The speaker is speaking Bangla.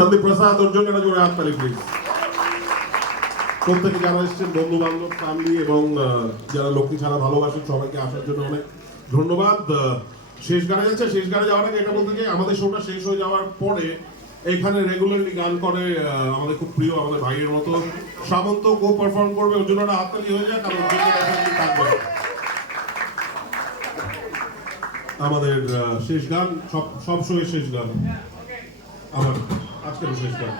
সন্দীপ প্রসাদ ওর জন্য একটা জোরে হাততালি প্লিজ। প্রত্যেকে যারা এসেছেন, বন্ধু বান্ধব, ফ্যামিলি এবং যারা লক্ষ্মী ছাড়া ভালোবাসেন, সবাইকে আসার জন্য অনেক ধন্যবাদ। শেষ গানে যাচ্ছে, শেষ গানে যাওয়ার আগে এটা বলতে চাই, আমাদের শোটা শেষ হয়ে যাওয়ার পরে এখানে রেগুলারলি গান করে আমাদের খুব প্রিয়, আমাদের ভাইয়ের মতো সামন্ত কো পারফর্ম করবে। ওর জন্য একটা হাততালি হয়ে যায়, কারণ ওর জন্য definitely থাকবে আমাদের শেষ গান, সব শোয়ের শেষ গান, আমার আজকের শেষ গান।